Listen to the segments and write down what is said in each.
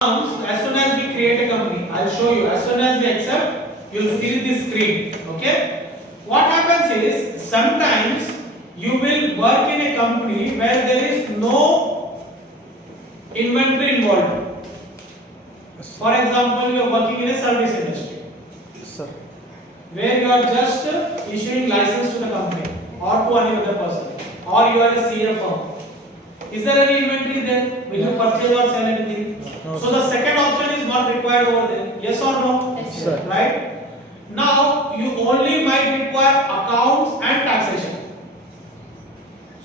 As soon as we create a company, I'll show you. As soon as we accept, you'll see this screen. Okay? What happens is sometimes you will work in a company where there is no inventory involved. For example, you are working in a service industry. Yes, sir. Where you are just issuing license to the company or to any other person, or you are a CFO. Is there any inventory there? Will you purchase or sell anything? No. So the second option is not required over there. Yes or no? Yes, sir. Right? Now you only might require accounts and taxation.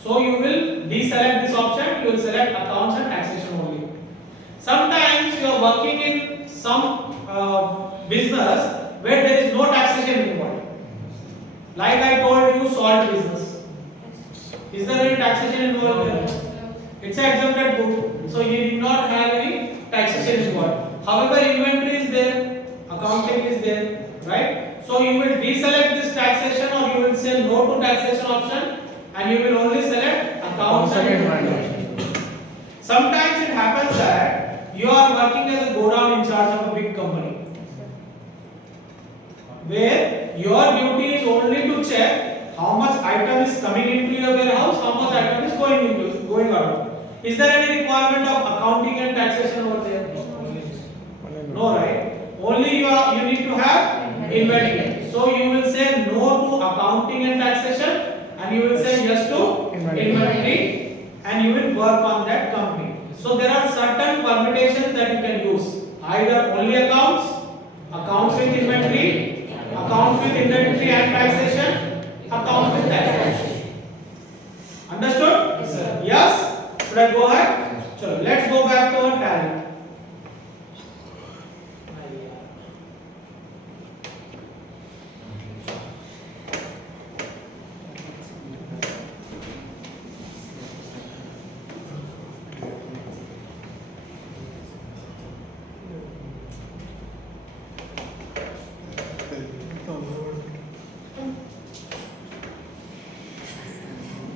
So you will deselect this option. You will select accounts and taxation only. Sometimes you are working in some business where there is no taxation involved. Like I told you, salt business. Is there any taxation involved there? It's an exempted book, so you did not have any taxation involved. However, inventory is there, accounting is there, right? So you will deselect this taxation, or you will say no to taxation option, and you will only select accounts and inventory. Sometimes it happens that you are working as a godown in charge of a big company, where your duty is only to check how much item is coming into your warehouse, how much item is going out. Is there any requirement of accounting and taxation over there? No, right? Only you need to have inventory. So you will say no to accounting and taxation, and you will say yes to inventory, and you will work on that company. So there are certain permutations that you can use. Either only accounts, accounts with inventory, accounts with inventory and taxation, accounts with taxation. Understood? Yes, sir. Yes? Should I go ahead? So let's go back to our tally.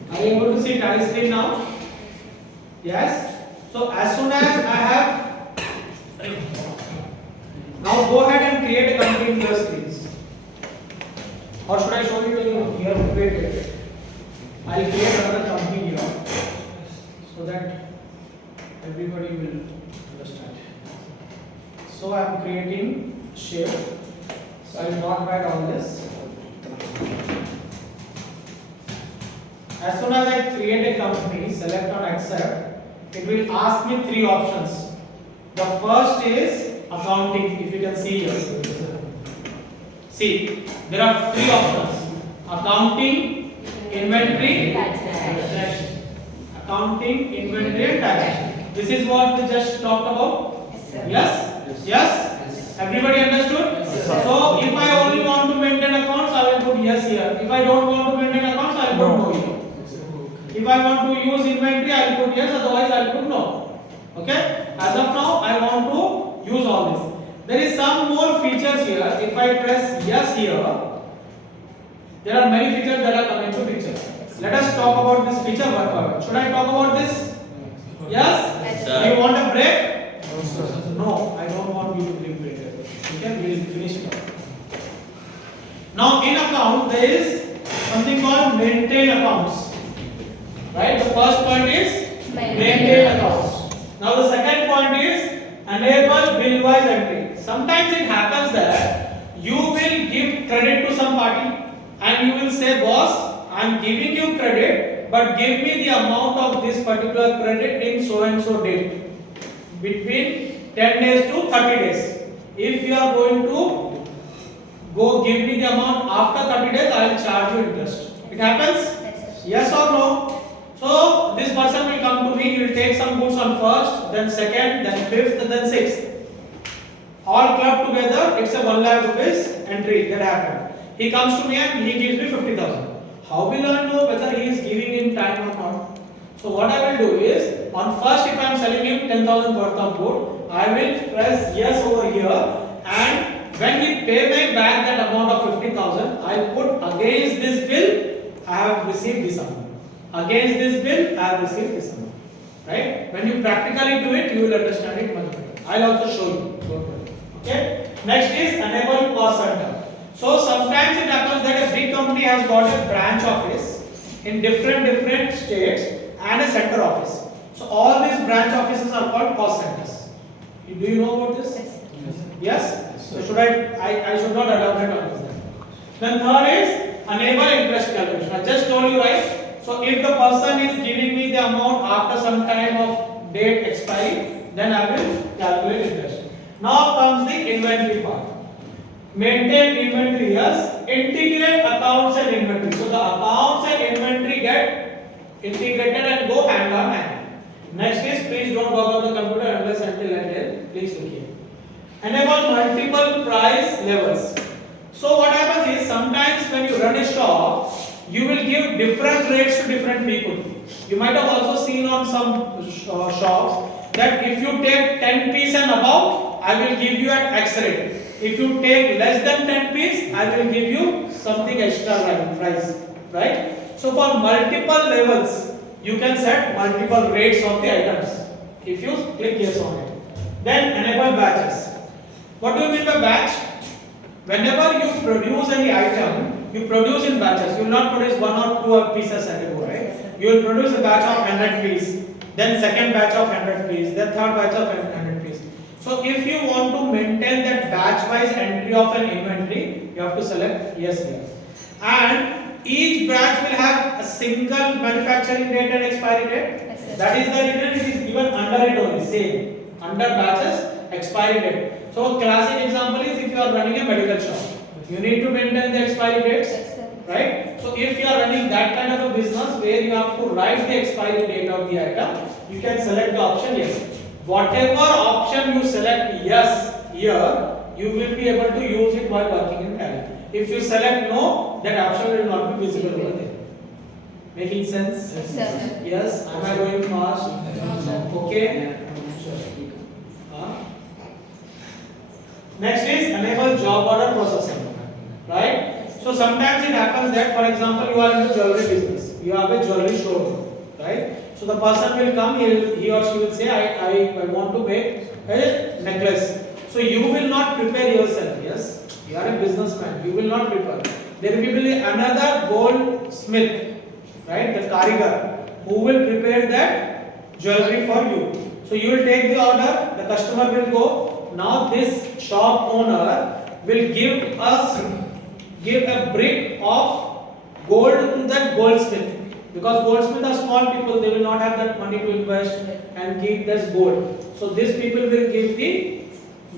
Are you able to see tally screen now? Yes. So as soon as I have, now go ahead and create a company in your screens. Or should I show you here? Wait. I'll create another company here so that everybody will understand. So I am creating shape. So I will not write all this. As soon as I create a company, select on accept, it will ask me three options. The first is accounting, if you can see here. See, there are three options: accounting, inventory, taxation. Accounting, inventory, and taxation. This is what we just talked about. Yes? Yes? Everybody understood? So if I only want to maintain accounts, I will put yes here. If I don't want to maintain accounts, I will put no here. If I want to use inventory, I will put yes, otherwise I will put no. Okay? As of now, I want to use all this. There is some more features here. If I press yes here, there are many features that are coming to picture. Let us talk about this feature one by one. Should I talk about this? Yes? Do you want a break? No, I don't want you to take break. Okay? We will finish it up. Now in account, there is something called maintain accounts. Right? The first point is maintain accounts. Now the second point is enable bill-wise entry. Sometimes it happens that you will give credit to some party and you will say, boss, I am giving you credit, but give me the amount of this particular credit in so and so date, between 10 days to 30 days. If you are going to go give me the amount after 30 days, I will charge you interest. It happens? Yes or no? So this person will come to me, he will take some goods on first, then second, then fifth, then sixth. All clubbed together, it's a 1 lakh rupees entry that happened. He comes to me and he gives me 50,000. How will I know whether he is giving in time or not? So what I will do is, on first if I am selling him 10,000 worth of good, I will press yes over here, and when he pay me back that amount of 50,000, I put against this bill, I have received this amount. Against this bill, I have received this amount. Right? When you practically do it, you will understand it much better. I'll also show you. Okay. Next is enable cost center. So sometimes it happens that a big company has got a branch office in different states and a center office. So all these branch offices are called cost centers. Do you know about this? Yes? So should I should not elaborate on this then. Then third is enable interest calculation. I just told you, right? So if the person is giving me the amount after some time of date expiry, then I will calculate interest. Now comes the inventory part. Maintain inventory, yes. Integrate accounts and inventory. So the accounts and inventory get integrated and go hand on hand. Next is please don't work on the computer unless until please look here. Enable multiple price levels. So what happens is sometimes when you run a shop, you will give different rates to different people. You might have also seen on some shops that if you take 10 piece and above, I will give you at X rate. If you take less than 10 piece, I will give you something extra price, right? So for multiple levels, you can set multiple rates of the items if you click yes on it. Then enable batches. What do you mean by batch? Whenever you produce any item, you produce in batches. You will not produce one or two pieces at a go, right? You will produce a batch of 100 pieces, then second batch of 100 pieces, then third batch of 100 pieces. So if you want to maintain that batch wise entry of an inventory, you have to select yes here. And each batch will have a single manufacturing date and expiry date. Yes, that is the reason it is given under it only, same. Under batches, expiry date. So a classic example is if you are running a medical shop, you need to maintain the expiry dates, right? So if you are running that kind of a business where you have to write the expiry date of the item, you can select the option yes. Whatever option you select yes here, you will be able to use it while working in Tally. If you select no, that option will not be visible over there. Making sense? Yes. Yes. Am I going fast? Okay. Next is enable job order processing, right? So sometimes it happens that, for example, you are in the jewelry business. You have a jewelry showroom, right? So the person will come, he or she will say, I want to make a necklace. So you will not prepare yourself, yes? You are a businessman, you will not prepare. There will be another goldsmith, right? The karigar, who will prepare that jewelry for you. So you will take the order, the customer will go. Now this shop owner will give a brick of gold to that goldsmith. Because goldsmiths are small people, they will not have that money to invest and keep this gold. So these people will give the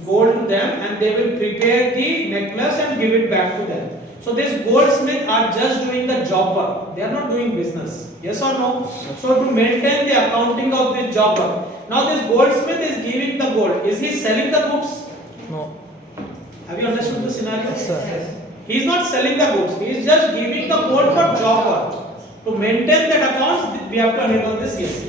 gold to them and they will prepare the necklace and give it back to them. So these goldsmiths are just doing the job work. They are not doing business. Yes or no? So to maintain the accounting of this job work. Now this goldsmith is giving the gold. Is he selling the goods? No. Have you understood the scenario? Yes, sir. He is not selling the goods. He is just giving the gold for job work. To maintain that account, we have to enable this yes.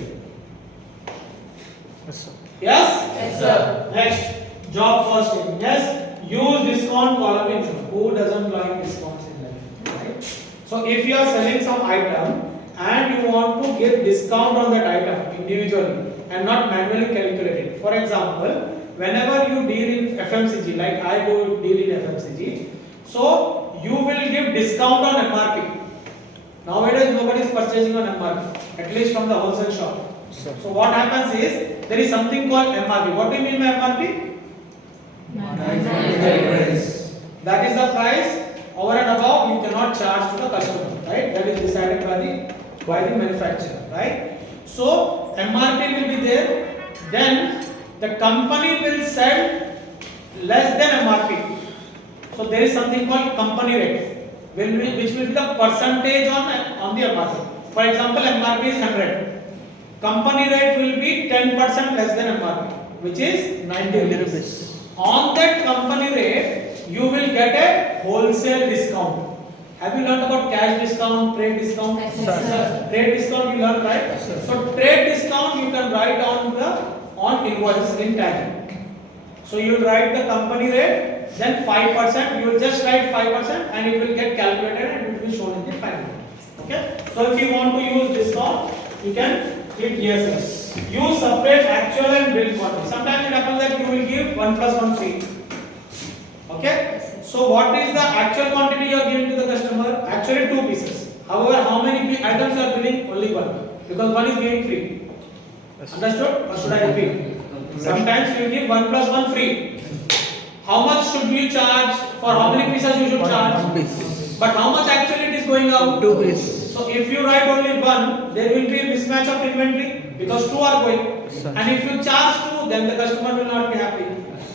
Yes, sir. Yes? Yes, sir. Next, job costing. Yes, use discount column in. Who doesn't like discounts in life? Right? So if you are selling some item and you want to give discount on that item individually and not manually calculate it. For example, whenever you deal in FMCG, like I do deal in FMCG, so you will give discount on MRP. Nowadays nobody is purchasing on MRP, at least from the wholesale shop. Sir. So what happens is there is something called MRP. What do you mean by MRP? That is the price over and above you cannot charge to the customer, right? That is decided by the manufacturer, right? So MRP will be there. Then the company will sell less than MRP. So there is something called company rate, which will be the percentage on the MRP. For example, MRP is 100. Company rate will be 10% less than MRP, which is 90 rupees. On that company rate, you will get a wholesale discount. Have you learned about cash discount, trade discount? Yes, sir. Trade discount you learned, right? Yes, sir. So trade discount you can write on invoice in Tally. So you will write the company rate, then 5%. You will just write 5%, and it will get calculated and it will be shown in the final. Okay. So if you want to use discount, you can click yes. Use separate actual and bill quantity. Sometimes it happens that you will 1 plus 1 free. Okay? So what is the actual quantity you are giving to the customer? Actually 2 pieces. However, how many items you are billing? Only 1. Because 1 is giving free. Understood? Or should I repeat? Sometimes you give 1 plus 1 free. How much should you charge? For how many pieces you should charge? 1 piece. But how much actually it is going out? 2 pieces. So if you write only 1, there will be a mismatch of inventory because 2 are going. And if you charge 2, then the customer will not be happy.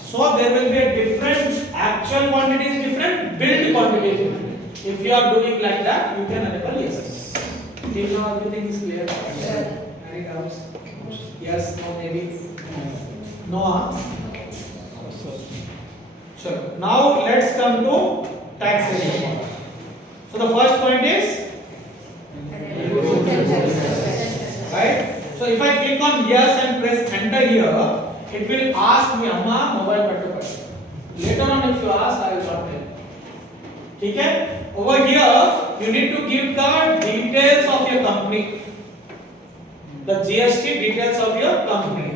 So there will be a different, actual quantity is different, billed quantity is different. If you are doing like that, you can enable yes. Till now everything is clear. Any doubts? Yes, no, maybe. No. Sure. Now let's come to taxation. So the first point is right. So if I click on yes and press enter here, it will ask me amma mobile pettu. Later on if you ask, I will not tell. Okay? Over here you need to give the details of your company, the GST details of your company,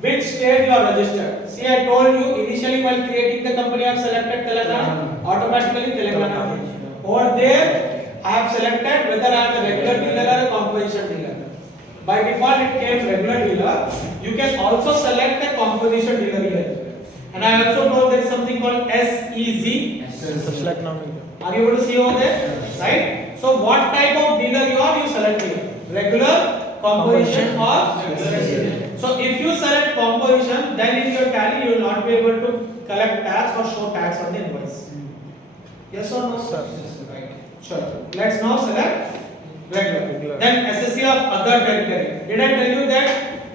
which state you are registered. See, I told you initially while creating the company I have selected Telangana, automatically Telangana. Over there I have selected whether I am a regular dealer or a composition dealer. By default it came regular dealer. You can also select a composition dealer here. And I also told there is something called SEZ. Select now. Are you able to see over there? Right? So what type of dealer you are, you select here. Regular, composition or regular. So if you select composition, then in your tally you will not be able to collect tax or show tax on the invoice. Yes or no? Sir. Right. Sure. Let's now select regular. Then SSC of other territory. Did I tell you that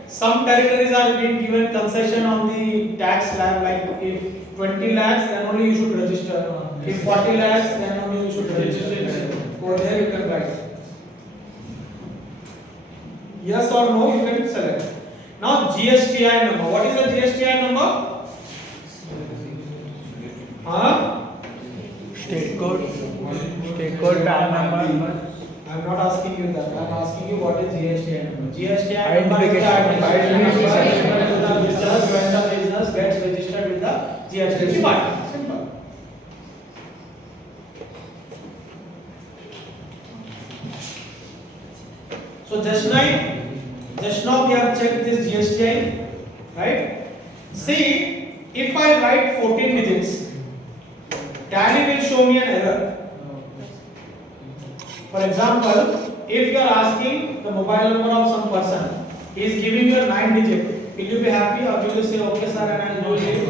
some territories are being given concession on the tax slab, like if 20 lakhs then only you should register. If 40 lakhs then only you should register. Over there you can write. Yes or no you can select. Now GSTI number. What is the GSTI number? State code, PAN number. I am not asking you that. I am asking you what is GSTI number. GSTI number is the Identification. business when the business gets registered with the GST department. Simple. So just now we have checked this GSTI, right? See, if I write 14 digits, Tally will show me an error. For example, if you are asking the mobile number of some person, he is giving you a 9 digit, will you be happy or will you say okay sir and I will do it?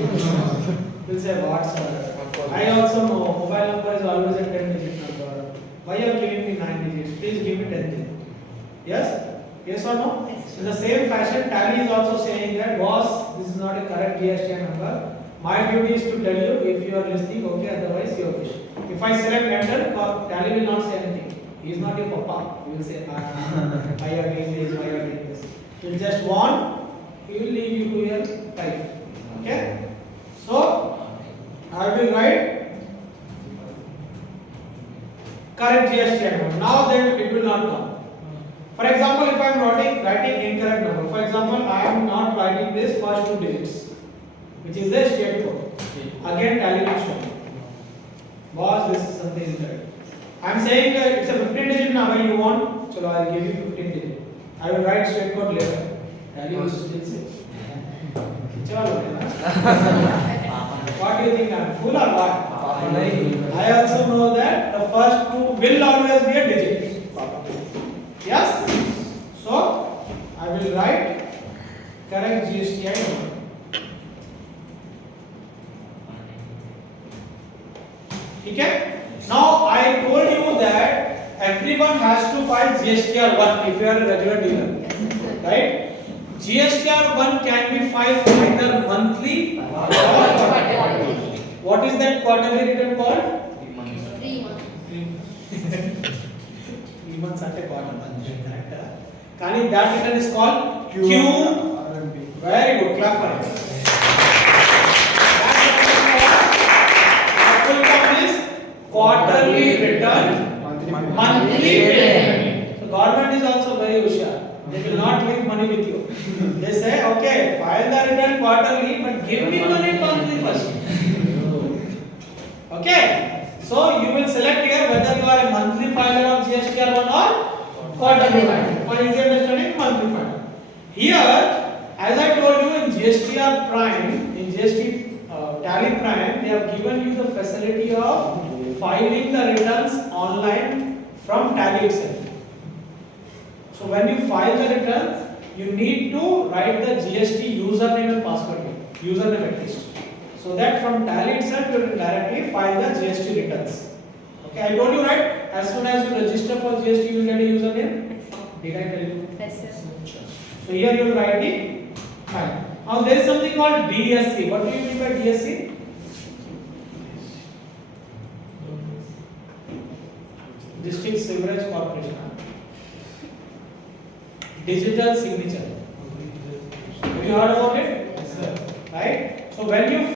Will say what sir? I also know mobile number is always a 10 digit number. Why you are giving me 9 digits? Please give me 10 digits. Yes? Yes or no? In the same fashion, Tally is also saying that boss, this is not a correct GSTI number. My duty is to tell you if you are listening, okay, otherwise you wish. If I select enter, Tally will not say anything. He is not your papa. He will say, I am doing this, I am doing this. He will just want, he will leave you to your life. Okay? So, I will write correct GSTI number. Now then it will not come. For example, if I am writing incorrect number, for example, I am not writing this first 2 digits, which is the state code. Again, Tally will show me. Boss, this is something incorrect. I am saying it's a 15 digit number you want, so I will give you 15 digit. I will write state code later. Tally will still say. What do you think? I am fool or what? I also know that the first 2 will always be a digit. Yes? So, I will write correct GSTI number. Okay? Now, I told you that everyone has to file GSTR1 if you are a regular dealer. Right? GSTR1 can be filed either monthly or quarterly. What is that quarterly return called? 3 months. 3 months at a quarter. Kani that return is called Q. Very good. Clap for it. That full form is quarterly return, monthly payment. So government is also very hushar. They will not leave money with you. They say, okay, file the return quarterly, but give me money per Okay. So you will select here whether you are a monthly filer of GSTR1 or quarterly filer. For easy understanding, monthly filer. Here, as I told you in GSTR Prime, in GST Tally Prime, they have given you the facility of filing the returns online from Tally itself. So when you file the returns, you need to write the GST username and password here, username at least. So that from Tally itself you will directly file the GST returns. Okay, I told you right, as soon as you register for GST you will get a username. Did I tell you? Yes, sir. So here you will write the file. Now there is something called DSC. What do you mean by DSC? District Sewerage Corporation. Digital signature. Have you heard about it? Yes, sir. Right? So when you